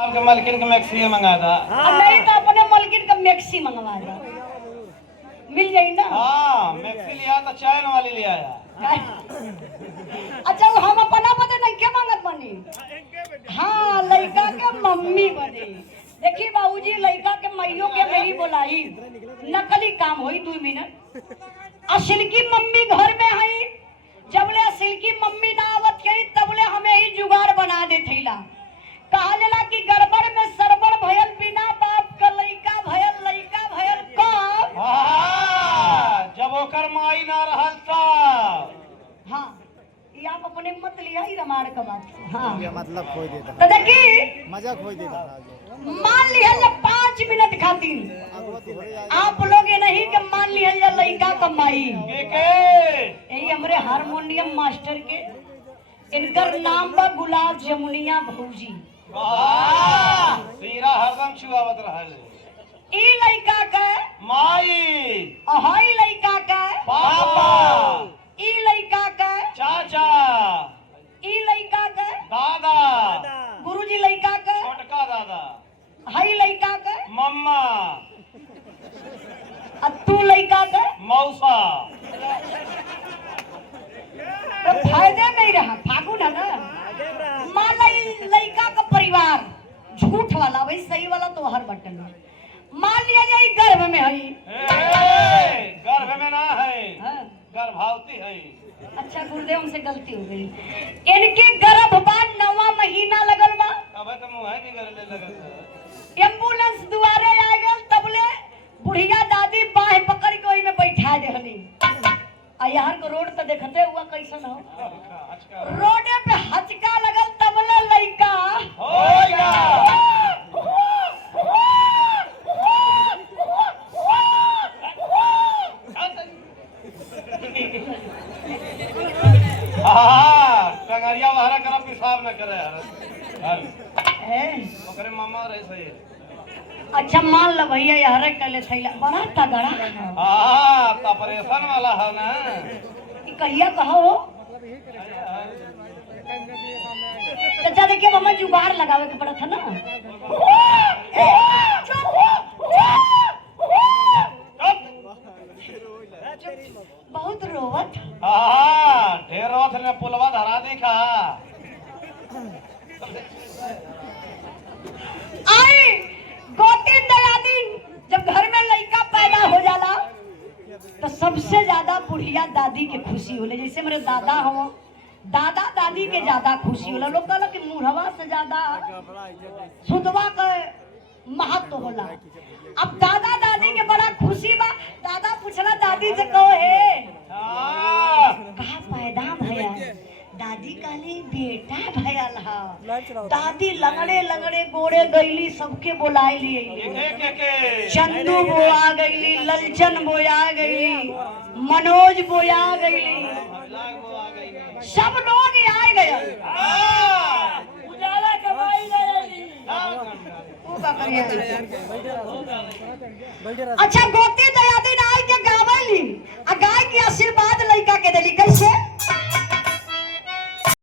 आपके मालकिन का मैक्सी मंगा था। नहीं तो अपने मालकिन का मैक्सी मंगवा दो, मिल जाई ना। हाँ मैक्सी लिया तो चैन वाली ले आया। अच्छा हम अपना पता नहीं क्या मांगत बनी। हाँ लड़का के मम्मी बने। देखी बाबूजी लड़का के मैयों के नहीं बोलाई, नकली काम होई 2 मिनट। असल की मम्मी घर में है, जबले असल की मम्मी ना आवत गई तबले हमें ही जुगाड़ बना दे थैला। कहा जला कि गड़बड़ में सरबड़ भयल, बिना बाप का लड़का भयल कब। जब ओकर माई ना रहल तब। हाँ ये आप अपने मत लिया ही रमाड़ का बात। हाँ मतलब खोई देता तो देखी मजा खोई देता। मान लिया जब 5 मिनट खातिर आप लोग ये नहीं कि मान लिया जब लड़का कमाई यही हमारे हारमोनियम मास्टर के, इनकर नाम बा गुलाब जमुनिया भौजी। सीरा हरदम छुआवत रहल। ई लड़का का माई, अहाई लड़का का पापा, ई लड़का का चाचा, ई लड़का का दादा, गुरुजी लड़का का छोटका दादा, हाई लड़का का मम्मा, तू लड़का का मौसा। तो फायदे नहीं रहा फागुन है ना। मान ली लड़का का परिवार झूठ वाला, भाई सही वाला तो हर बटन में। मान लिया जाए गर्भ में है। गर्भ में ना है, हाँ। गर्भवती है। अच्छा गुरुदेव हमसे गलती हो गई। इनके गर्भपात 9वां महीना लगल बा। अब तो मुंह भी गले लगत। एम्बुलेंस दुआरे आ गल तबले बुढ़िया दादी बाह पकड़ के ओई में बैठा देहली। आ यार को रोड तो देखते हुआ कैसन हो। रोडे पे हचका लगल तबले लइका होएगा। टंगरिया बहरा कर पेशाब न करे ओकरे मामा रहे सही। अच्छा मान लो भैया यार कले थैला बड़ा तगड़ा। हां त ऑपरेशन वाला है ना। ई कहिया कहो चाचा देखिए मम्मा जुगाड़ लगावे के पड़ा था ना। बहुत रोवत। हां ढेर रोवत ने पुलवा धरा देखा। आई गोतीन दयादीन जब घर में लड़का पैदा हो जाला तो सबसे ज्यादा बुढ़िया दादी के खुशी होले। जैसे मेरे दादा हो, दादा दादी के ज्यादा खुशी होला। लोग कहला कि मुढ़वा से ज्यादा सुधवा का महत्व होला। अब दादा दादी के बड़ा खुशी बा। दादा पूछला दादी से कहो हे कहा पैदा भया। दादी कहली बेटा भयल हा। दादी लंगड़े लंगड़े गोड़े गईली, सबके बोलाए लिए। चंदू बो आ गईली, ललचन बो आ गईली, मनोज बो आ गईली, सब लोग आ गए। उजाला कमाई गईली। अच्छा गोती दयादी आई के गावली आ गाय के आशीर्वाद लड़का के देली। कैसे